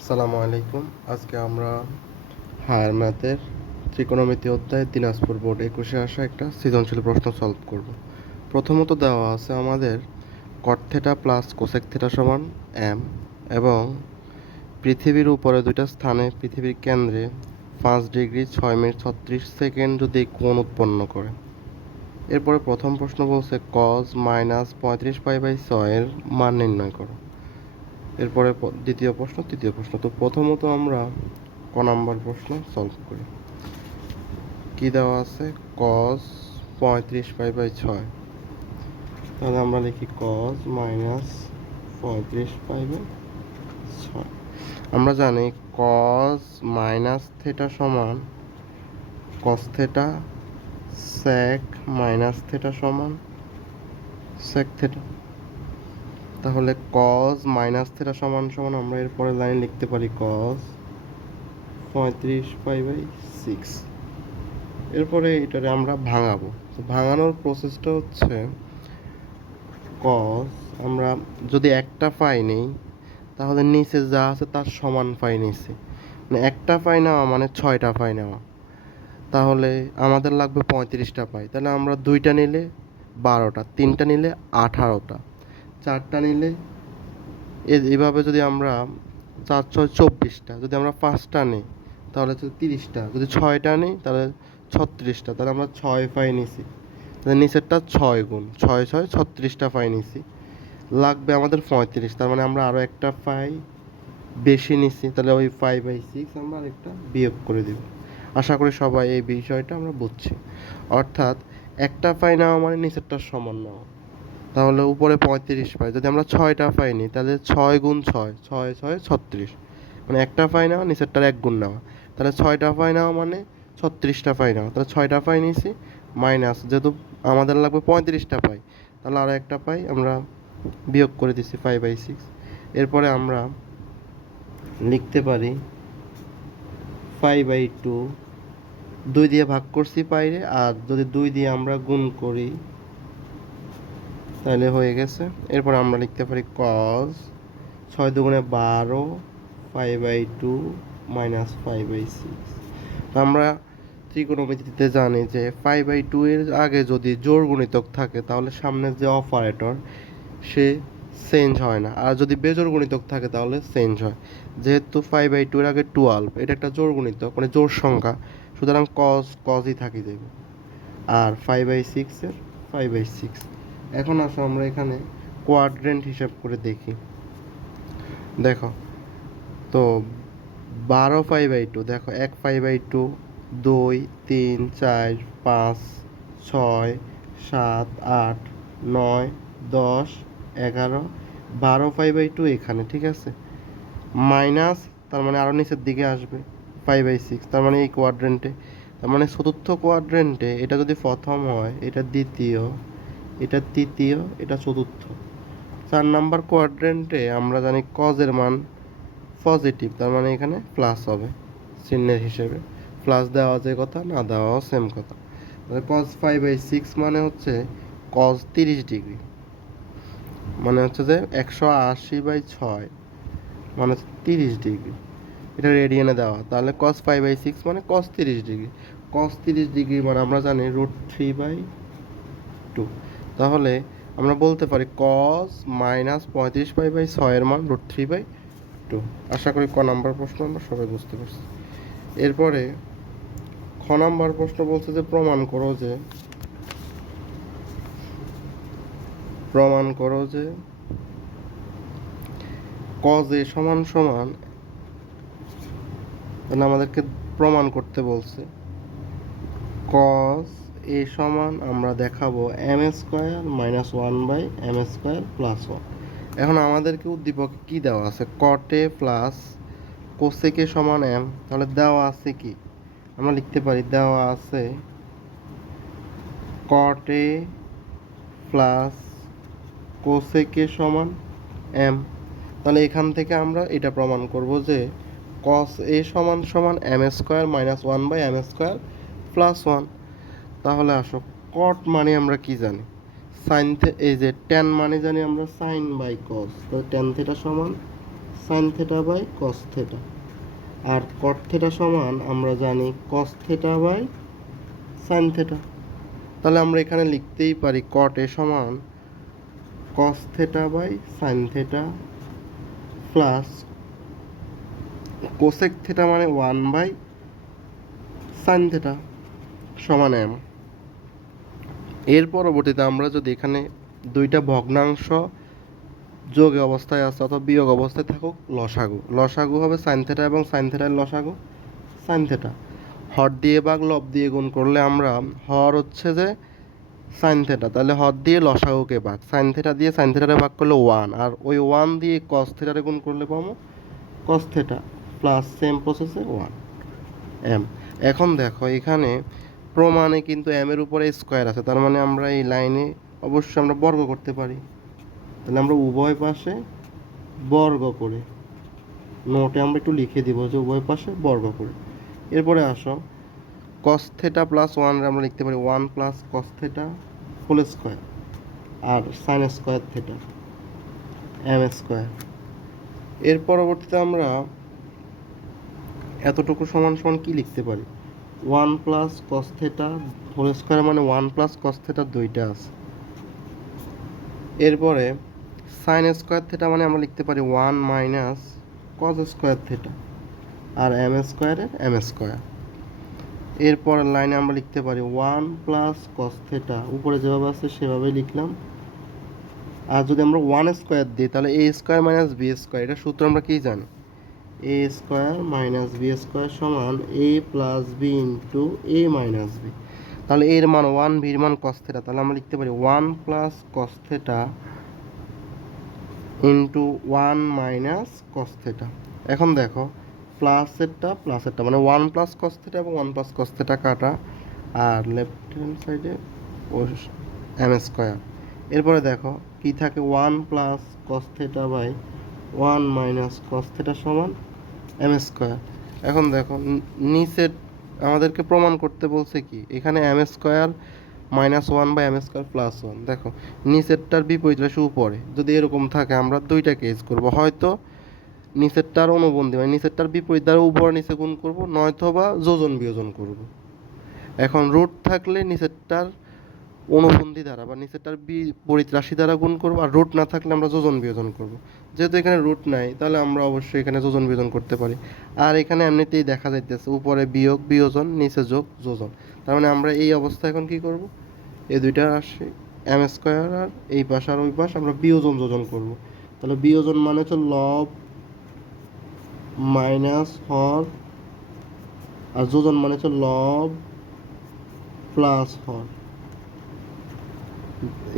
আসসালামু আলাইকুম। আজকে আমরা হায়ার ম্যাথের ত্রিকোণমিতি অধ্যায়ে দিনাজপুর বোর্ড 21-এ আসা একটা সৃজনশীল প্রশ্ন সলভ করব। প্রথমত দেওয়া আছে আমাদের কট থিটা প্লাস কোসেক থিটা সমান এম এবং পৃথিবীর উপরে দুইটা স্থানে পৃথিবীর কেন্দ্রে 5 ডিগ্রি 6 মিনিট 36 সেকেন্ড যদি কোণ উৎপন্ন করে। এরপরে প্রথম প্রশ্ন বলছে কজ মাইনাস 35 পাই/6 এর মান নির্ণয় করো। এরপরে দ্বিতীয় প্রশ্ন তৃতীয় প্রশ্ন। তো প্রথমত আমরা ক নাম্বার প্রশ্ন সলভ করি। কি দেওয়া আছে? কজ 35 পাই/6। তাহলে আমরা লিখি কজ মাইনাস 35 পাই/6। আমরা জানি কজ মাইনাস থিটা সমান cos theta, sec minus theta সমান সেক থিটা। তাহলে কজ মাইনাস থিটা সমান সমান আমরা এরপরে লাইন লিখতে পারি কজ 35 পাই/6। এরপরে এটারে আমরা ভাঙাবো। তো ভাঙানোর প্রসেসটা হচ্ছে কজ আমরা যদি একটা পাই নেই তাহলে নিচে যা আছে তার সমান পাই নিচে, মানে একটা পাই নেওয়া মানে 6টা পাই নেওয়া। তাহলে আমাদের লাগবে 35টা পাই। তাহলে আমরা 2টা নিলে 12টা, 3টা নিলে 18টা, 4টা নিলে এভাবে যদি আমরা 4 6 24টা, যদি আমরা 5টা নিই তাহলে হচ্ছে 30টা, যদি 6টা নিই তাহলে 36টা। তাহলে আমরা 6 পাই নিছি, তাহলে নিচেরটা 6 গুণ 6 6 36টা পাই নিছি। লাগবে আমাদের 35, তার মানে আমরা আরও একটা পাই বেশি নিছি, তাহলে ওই 5/6 আমরা আরেকটা বিয়োগ করে দেব। আশা করি সবাই এই বিষয়টা আমরা বুঝছি। অর্থাৎ একটা পাই নেওয়া মানে নিচেরটার সমান নেওয়া। তাহলে উপরে 35 পাই, যদি আমরা 6টা পাইনি তাহলে 6 গুণ 6 6 6 36, মানে একটা পাই নেওয়া নিচেরটার 1 গুণ নেওয়া। তাহলে 6টা পাই নেওয়া মানে 36টা পাই নেওয়া। তাহলে 6টা পাই নিয়েছি মাইনাস, যেহেতু আমাদের লাগবে 35টা পাই, তাহলে আরও একটা পাই আমরা বিয়োগ করে দিচ্ছি 5/6। এরপরে আমরা লিখতে পারি 5/2, 2 দিয়ে ভাগ করছি পাইরে, আর যদি 2 দিয়ে আমরা গুণ করি তাহলে হয়ে গেছে। এরপর আমরা লিখতে পারি কজ 6 দুগুণে 12 5/2 মাইনাস 5/6। আমরা ত্রিকোণমিতিতে জানি যে 5/2 এর আগে যদি জোড় গুণিতক থাকে তাহলে সামনের যে অপারেটর সে চেঞ্জ হয় না, আর যদি বেজোড় গুণিতক থাকে তাহলে চেঞ্জ হয়। যেহেতু 5/2 এর আগে 12, এটা একটা জোড় গুণিতক মানে জোড় সংখ্যা, সুতরাং কজই থাকি যাবে। আর 5/6 এর 5/6। এখন আসো আমরা এখানে কোয়াড্রেন্ট হিসাব করে দেখি। দেখো তো 12 5/2, দেখো 1 5/2, 2 3 4 5 6 7 8 9 10 11 12 5/2 এখানে, ঠিক আছে। মাইনাস, তার মানে আরও নিচের দিকে আসবে 5/6, তার মানে এই কোয়াড্রেন্টে, তার মানে চতুর্থ কোয়াড্রেন্টে এটা যদি প্রথম হয়, এটা দ্বিতীয়, এটা তৃতীয়, এটা চতুর্থ। 4 নাম্বার কোয়াড্রেন্টে আমরা জানি কজের মান পজিটিভ, তার মানে এখানে প্লাস হবে চিহ্নের হিসেবে। প্লাস দেওয়া যে কথা, না দেওয়াও সেম কথা। তাহলে কজ 5/6 মানে হচ্ছে কজ 30 ডিগ্রি, মানে হচ্ছে যে 180/6 মানে 30 ডিগ্রি। এটা রেডিয়ানে দেওয়া, তাহলে কস 5/6 মানে কস 30 ডিগ্রি। কস 30 ডিগ্রি মানে আমরা জানি √3/2। তাহলে আমরা বলতে পারি কস মাইনাস 35 পাই/6 এর মান √3/2। আশা করি ক নাম্বার প্রশ্ন আমরা সবাই বুঝতে পারছি। এরপরে খ নাম্বার প্রশ্ন বলছে যে প্রমাণ করো যে কজ এ সমান সমান, তাহলে আমাদেরকে প্রমাণ করতে বলছে কজ এ সমান আমরা দেখাবো m² - 1/m² + 1। এখন আমাদেরকে উদ্দীপকে কি দেওয়া আছে? কটে প্লাস কোসেকে সমান m। তাহলে দেওয়া আছে কি, আমরা লিখতে পারি দেওয়া আছে কটে প্লাস কোসেকে সমান m। তাহলে এখান থেকে আমরা এটা প্রমাণ করব যে cos a সমান সমান m² - 1/m² + 1। তাহলে আসো কট মানে আমরা কি জানি? সাইন, এই যে ট্যান মানে জানি আমরা সাইন বাই কস। তো ট্যান থিটা সমান sine theta by cos theta, আর কট থেটা সমান আমরা জানি cos theta by sine theta. তাহলে আমরা এখানে লিখতেই পারি কট এ সমান cos theta by sine theta plus cosec theta মানে 1/sin থেটা সমান m। এর পরবর্তীতে আমরা যদি এখানে দুইটা ভগ্নাংশ যোগে অবস্থায় আছে অথবা বিয়োগ অবস্থায় থাকুক, লসাগু হবে সাইন থেটা এবং সাইন থেটার লসাগু সাইন থেটা। হর দিয়ে ভাগ লব দিয়ে গুণ করলে আমরা হর হচ্ছে যে সাইন থেটা, তাহলে হর দিয়ে লসাগুকে ভাগ, সাইন থেটা দিয়ে সাইন থেটারে ভাগ করলে 1, আর ওই 1 দিয়ে কস থেটারে গুণ করলে পাবো কস থেটা প্লাস সেম প্রসেসে 1 এম। এখন দেখো এখানে প্রমাণে কিন্তু এম এর উপরে স্কোয়ার আছে, তার মানে আমরা এই লাইনে অবশ্যই আমরা বর্গ করতে পারি। তাহলে আমরা উভয় পাশে বর্গ করে, নোটে আমরা একটু লিখে দিব যে উভয় পাশে বর্গ করে। এরপরে আসো কস থেটা প্লাস 1 আমরা লিখতে পারি 1 plus cos theta whole square, আর sine square theta M square. এর পরবর্তীতে আমরা এতটুকু সমান সমান কি লিখতে পারি, 1 plus cos theta whole square মানে 1 প্লাস কস থেটা দুইটা আছে। এরপরে সাইন স্কোয়ার থেটা মানে আমরা লিখতে পারি 1 মাইনাস কস স্কোয়ার থেটা, আর এম স্কোয়ারের এম স্কোয়ার। এরপর লাইনে আমরা লিখতে পারি 1 প্লাস কস থেটা, উপরে যেভাবে আছে সেভাবেই লিখলাম। আর যদি আমরা 1 স্কোয়ার দিই তাহলে এ স্কোয়ার মাইনাস বি স্কোয়ার, এটা সূত্র আমরা কি জানি, এ স্কোয়ার মাইনাস বি স্কোয়ার সমান এ প্লাস বি ইন্টু এ মাইনাস বি। তাহলে এর মান 1, বির মান কস থেটা, তাহলে আমরা লিখতে পারি 1 plus cos theta into 1 minus cos theta. এখন দেখো প্লাসেরটা মানে 1 প্লাস কস থেটা এবং 1 প্লাস কস থেটা কাটা, আর লেফট হ্যান্ড সাইডে ও এম স্কোয়ার। এরপরে দেখো কি থাকে 1 plus cos theta by 1 minus cos theta সমান এম স্কোয়ার। এখন দেখো নিচের আমাদেরকে প্রমাণ করতে বলছে কি, এখানে M square minus 1/m² plus 1। দেখো নিচেরটার বিপরীত রাশি উপরে, যদি এরকম থাকে আমরা দুইটা কেস করব, হয়তো নিচেরটার অনুবন্ধী মানে নিচেরটার বিপরীত দ্বারা উপরে নিচে গুণ করব, নয়তোবা যোজন বিয়োজন করব। এখন রুট থাকলে নিচেরটার অনুবন্ধী দ্বারা বা নিচেরটার বিপরীত রাশি দ্বারা গুণ করব, আর রুট না থাকলে আমরা যোজন বিয়োজন করব। যেহেতু এখানে রুট নাই তাহলে আমরা অবশ্যই এখানে যোজন বিয়োজন করতে পারি। আর এখানে এমনিতেই দেখা যাইতেছে উপরে বিয়োগ বিয়োজন, নিচে যোগ যোজন, তার মানে আমরা এই অবস্থায় এখন কি করব, এই দুইটা রাশি এম স্কোয়ার আর এই পাশ আর ওই পাশ আমরা বিয়োজন যোজন করব। তাহলে বিয়োজন মানে হচ্ছে লব মাইনাস হর, আর যোজন মানে হচ্ছে লব প্লাস হর।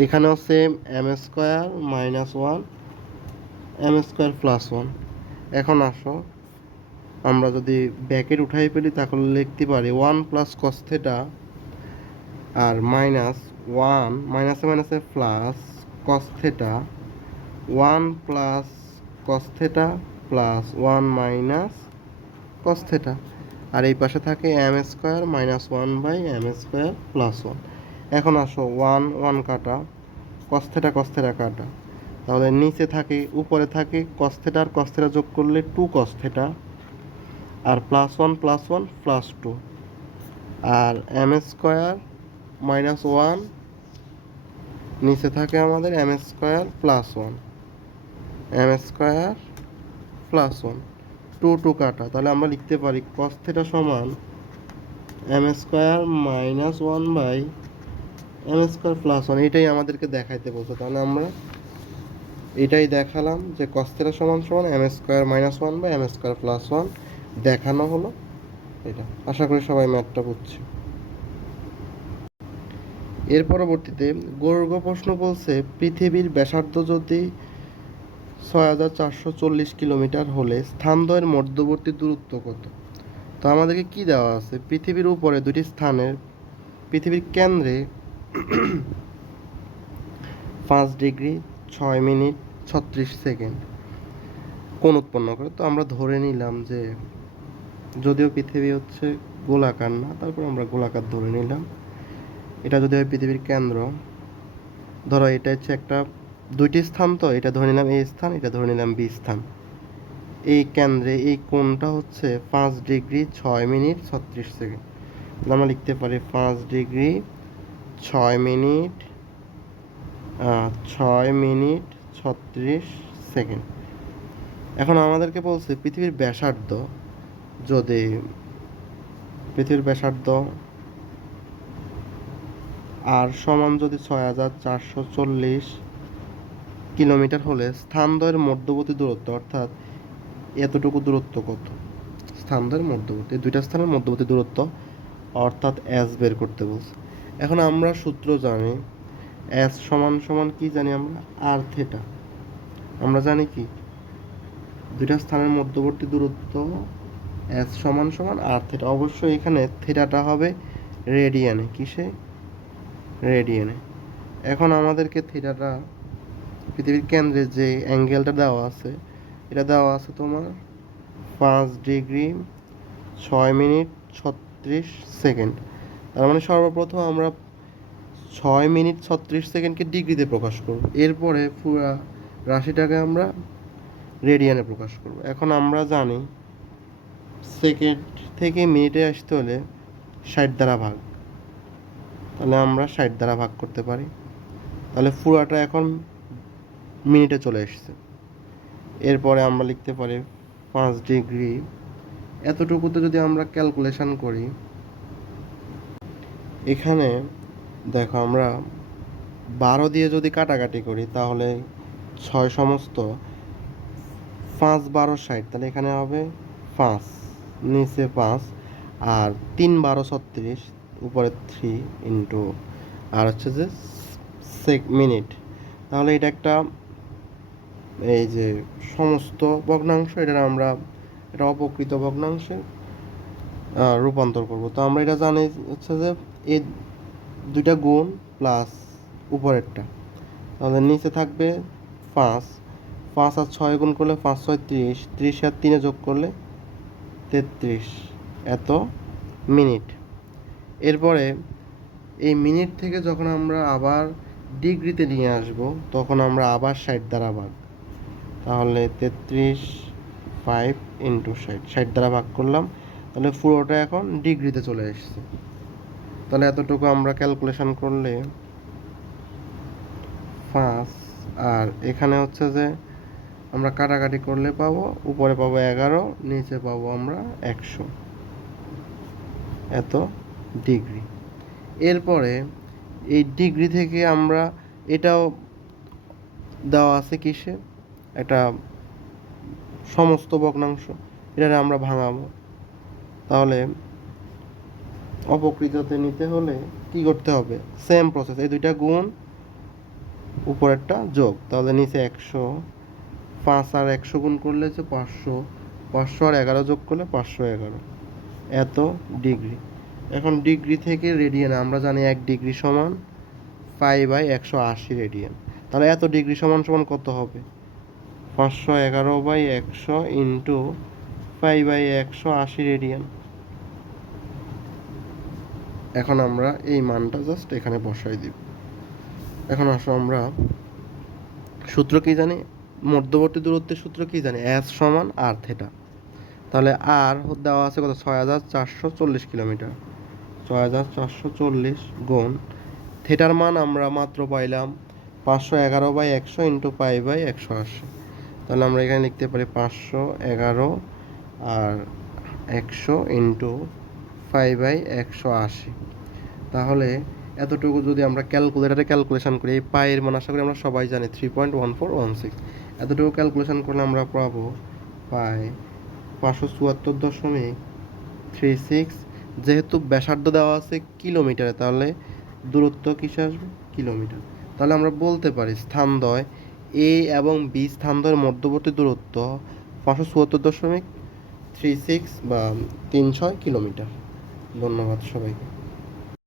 এখানেও same M square minus 1 M square plus 1। এখন আসো আমরা যদি ব্যাকেট উঠাই ফেলি তাহলে লিখতে পারি 1 প্লাস কস থেটা আর মাইনাস 1 মাইনাসে মাইনাসে plus cos theta 1 plus cos theta plus 1 minus cos theta, আর এই পাশে থাকে M square minus 1/m² plus 1। এখন আসো 1 1 কাটা, কস থেটা কাটা, তাহলে নিচে থাকে উপরে থাকে কস থেটা আর কস থেটা যোগ করলে 2 কস থেটা, আর প্লাস 1 প্লাস 2, আর এম স্কোয়ার মাইনাস 1 নিচে থাকে আমাদের M square plus 1 M square plus 1, 2 কাটা, তাহলে আমরা লিখতে পারি কস থেটা সমান M square minus 1/m² plus 1। এটাই আমাদেরকে দেখাইতে বলছে, তাহলে আমরা এটাই দেখালাম যে কস থেটা সমান সমান M square minus 1/m² plus 1 দেখানো হলো। এটা আশা করি সবাই ম্যাথটা বুঝছে। এর পরবর্তীতে গৌড় প্রশ্ন বলছে পৃথিবীর ব্যাসার্ধ যদি 6440 কিলোমিটার হলে স্থানদ্বয়ের মধ্যবর্তী দূরত্ব কত। তো আমাদেরকে কি দেওয়া আছে, পৃথিবীর উপরে দুটি স্থানের পৃথিবীর কেন্দ্রে 5 ডিগ্রি 6 মিনিট 36 সেকেন্ড কোণ উৎপন্ন করে। তো আমরা ধরে নিলাম যে যদিও পৃথিবী হচ্ছে গোলাকার না, তারপর আমরা গোলাকার ধরে নিলাম। এটা যদি হয় পৃথিবীর কেন্দ্র, ধরো এটা হচ্ছে একটা দুইটি স্থান, তো এটা ধরে নিলাম এ স্থান, এটা ধরে নিলাম বি স্থান। এই কেন্দ্রে এই কোণটা হচ্ছে 5 ডিগ্রি 6 মিনিট 36 সেকেন্ড। আমরা লিখতে পারি 5 ডিগ্রি 6 মিনিট 36 সেকেন্ড। এখন আমাদেরকে বলছে পৃথিবীর ব্যাসার্ধ, যদি পৃথিবীর ব্যাসার্ধ আর সমান যদি 6440 কিলোমিটার হলে স্থানদ্বয়ের মধ্যবর্তী দূরত্ব অর্থাৎ এতটুকু দূরত্ব কত? স্থানদ্বয়ের মধ্যবর্তী দুইটা স্থানের মধ্যবর্তী দূরত্ব অর্থাৎ এস বের করতে বলছে। এখন আমরা সূত্র জানি, এস সমান সমান কি জানি আমরা? আর থেটা। আমরা জানি কি দুইটা স্থানের মধ্যবর্তী দূরত্ব এস সমান সমান আর থেটা। অবশ্যই এখানে থেটাটা হবে রেডিয়ানে। কিসে? রেডিয়ানে। এখন আমাদেরকে থেটাটা পৃথিবীর কেন্দ্রে যে অ্যাঙ্গেলটা দেওয়া আছে, এটা দেওয়া আছে তোমার 5 ডিগ্রি 6 মিনিট 36 সেকেন্ড। তার মানে সর্বপ্রথম আমরা 6 মিনিট 36 সেকেন্ডকে ডিগ্রিতে প্রকাশ করব, এরপরে পুরো রাশিটাকে আমরা রেডিয়ানে প্রকাশ করব। এখন আমরা জানি সেকেন্ড থেকে মিনিটে আসতে হলে 60 দ্বারা ভাগ, তাহলে আমরা 60 দ্বারা ভাগ করতে পারি, তাহলে পুরাটা এখন মিনিটে চলে এসেছে। এরপরে আমরা লিখতে পারি 5 ডিগ্রি, এতটুকুতে যদি আমরা ক্যালকুলেশন করি, এখানে দেখো আমরা 12 দিয়ে যদি কাটাকাটি করি তাহলে 6 সমস্ত 5 12 60, তাহলে এখানে হবে 5 নিচে 5 আর 3 12 36 উপরে 3 ইন্টু আর হচ্ছে যে মিনিট। তাহলে এটা একটা এই যে সমস্ত ভগ্নাংশ, এটা আমরা এটা অপকৃত ভগ্নাংশে রূপান্তর করব। তো আমরা এটা জানি হচ্ছে যে এই দুইটা গুণ প্লাস উপরেরটা, তাহলে নিচে থাকবে 5 5 আর 6 গুণ করলে 5 6 30, 30 আর 3 যোগ করলে 33 এত মিনিট। এরপরে এই মিনিট থেকে যখন আমরা আবার ডিগ্রিতে নিয়ে আসব তখন আমরা আবার 60 দ্বারা ভাগ, তাহলে 33 5 ইন্টু 60 দ্বারা ভাগ করলাম, তাহলে পুরোটা এখন ডিগ্রিতে চলে এসেছে। তাহলে এতটুকু আমরা ক্যালকুলেশন করলে 5 আর এখানে হচ্ছে যে আমরা কাটাকাটি করলে পাবো, উপরে পাবো 11, নিচে পাবো আমরা 100 এত ডিগ্রি। এরপরে এই ডিগ্রি থেকে আমরা এটাও দেওয়া আছে কিসে, এটা সমস্ত ভগ্নাংশ, এটা আমরা ভাঙাবো। তাহলে অপকৃততে নিতে হলে কি করতে হবে? সেম প্রসেস, এই দুইটা গুণ উপরেরটা যোগ, তাহলে নিচে 100, 5 আর 100 গুণ করলে হচ্ছে 500, 500 আর 11 যোগ করলে 511 এত ডিগ্রি। এখন ডিগ্রি থেকে রেডিয়ান আমরা জানি 1 ডিগ্রি সমান 5/180 রেডিয়ান। তাহলে এত ডিগ্রি সমান সমান কত হবে? 511/100 ইন্টু 5/180 রেডিয়ান। এখন আমরা এই মানটা জাস্ট এখানে বসাই দিব। এখন আসো আমরা সূত্র কি জানি, মধ্যবর্তী দূরত্বের সূত্র কি জানি, এস সমান আর থেটা। তাহলে আর দেওয়া আছে কত? 6440 কিলোমিটার, 6440 গুণ থেটার মান আমরা মাত্র পাইলাম 511/100 ইন্টু 5/180। তাহলে আমরা এখানে লিখতে পারি 511 আর 100 ইন্টু 5/180। তাহলে এতটুকু যদি আমরা ক্যালকুলেটারে ক্যালকুলেশন করি, এই পায়ের মান আশা করি আমরা সবাই জানি 3.1416। এতটুকু ক্যালকুলেশন করলে আমরা পাবো পাই 574.36। যেহেতু ব্যাসার্ধ দেওয়া আছে কিলোমিটারে, তাহলে দূরত্ব কিসে আসবে? কিলোমিটার। তাহলে আমরা বলতে পারি স্থানদ্বয় এ এবং বি স্থানদ্বয়ের মধ্যবর্তী দূরত্ব 574.36 বা 36 কিলোমিটার। ধন্যবাদ সবাইকে।